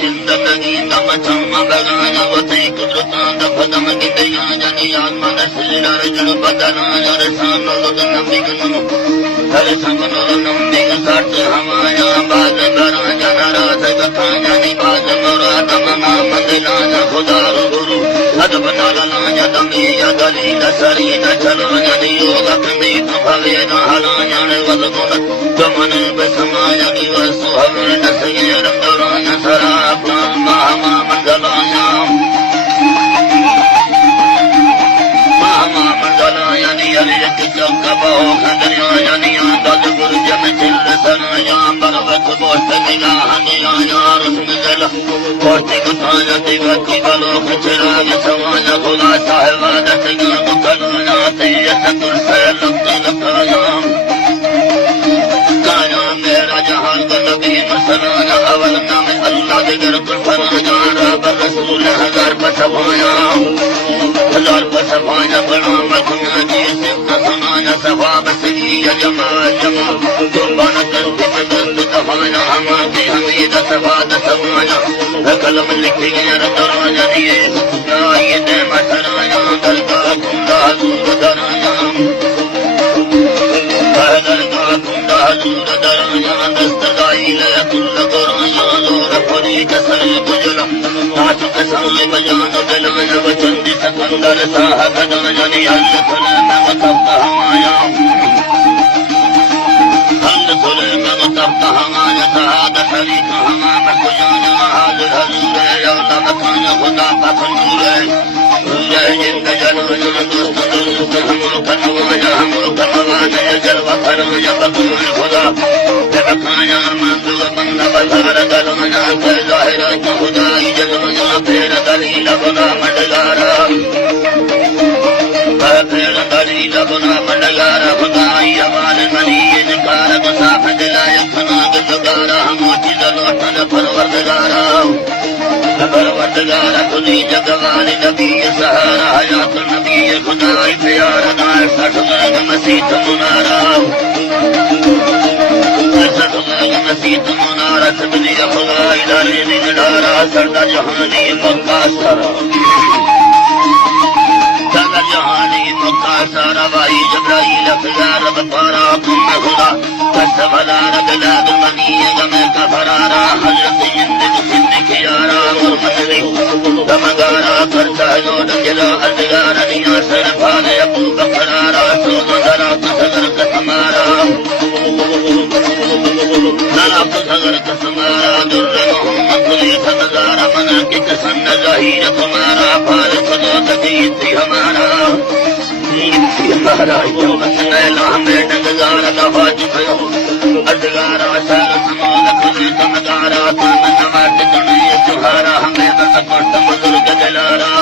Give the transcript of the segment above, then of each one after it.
जिंदगी दम चम बगाना वते कुदरतां दा फदम गिदया जाने आत्मा दा सिलर जड़ बदना जड़ सानो लदन बिगन हर समनो नंदे सट हमाया बाज बरा जना रात कथा जानी बाज मोरा दमना मंदला जा खुदा गुरु हद बना ला जा दमी या गली दसरी न चलो जानी योग कंदी भवे न हला जाने वद गुण तमन बसमाया की वसु हवर नसगे रंगरा न सरा महा मंगलाया मंगलायानी अलियक चौक बहु खंडया यानी दल गुरु जन चिल सनाया बरवत बोस्त निगाहनिया यार सुनजल बोस्ति कुताया दिवति बलो खचराग समाया खुदा साहिबा दसगा मुकलाया तैयत कुर्से लक्ति लखाया काया मेरा जहान का नबी मसलाया अवल नाम अल्लाह दिगर कुर्फनाया रब रसूल हजार पसवाया हजार पसवाया बना मखना जी सिद्ध सनाया सवाब सही जमाल जमाल कुर्बान कंद कंद दफाया हमारे हमीद सवाद समाया कलम लिखे गया रतराया दिए ये दे मसराया दल का कुंडा हजूर दराया दरगाह कुंडा हजूर दराया दस्तगाई ले कुल कुराया जोर फरी कसर गुजला नाच कसाई बजान दिलाया वचंदी सकंदर साहब जानी हल्द खुले में मतब हमाया हल्द खुले में मतब हमाया सहादत हरी कहां में कुजाना हाजिर हजूर या मकाना खुदा पखनूर जय जिंद जलाल दोस्त दोस्त हम कनवाया हम कनवाने जलवा करवाया बकुल खुदा जबखाया मंदुल बंदा बजार गलवाया के जाहिर का खुदाई जलवाया फेर दलील बना मंडलारा फेर दलील बना मंडलारा खुदाई अवाल मनी निकार मुसाफ दिलाया खना गुजारा हम चिदलोटन परवरदिगारा परवरदिगारा खुदी जगवाली नबी सहारा हयात नबी खुदाई प्यार नार सठ लाग मसीह मुनारा सठ लाग मसीह मुनारा सबली खुदाई दारे निडारा सरदा जहानी मक्का सरा सरदा जहानी मक्का सरा भाई जबराइल अखयार बपारा कुम खुदा कसबला रगला दुमनी गमे का फरारा हजरत जिंद सिंध खियारा मुर्मदी दमगारा करता जो दजला अलगारा निया सर फाले अबू बकरारा सो मदरा कसर कसमारा नला कसर कसमारा दुर्र मोहम्मद कुली सनजारा मन के कसन जाहिर तुम्हारा फाल खुदा तकीत हमारा हमारा यमन नैला में डंगारा दफाज भयो अजगारा साल समाल खुली तमगारा तन नमक दुनिया तुहारा हमें बसकट बुजुर्ग दिलारा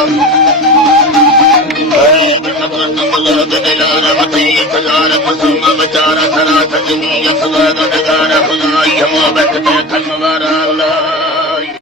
बुजुर्ग दिलारा मते हजार मुसलमान बेचारा सरा सजनी खुदा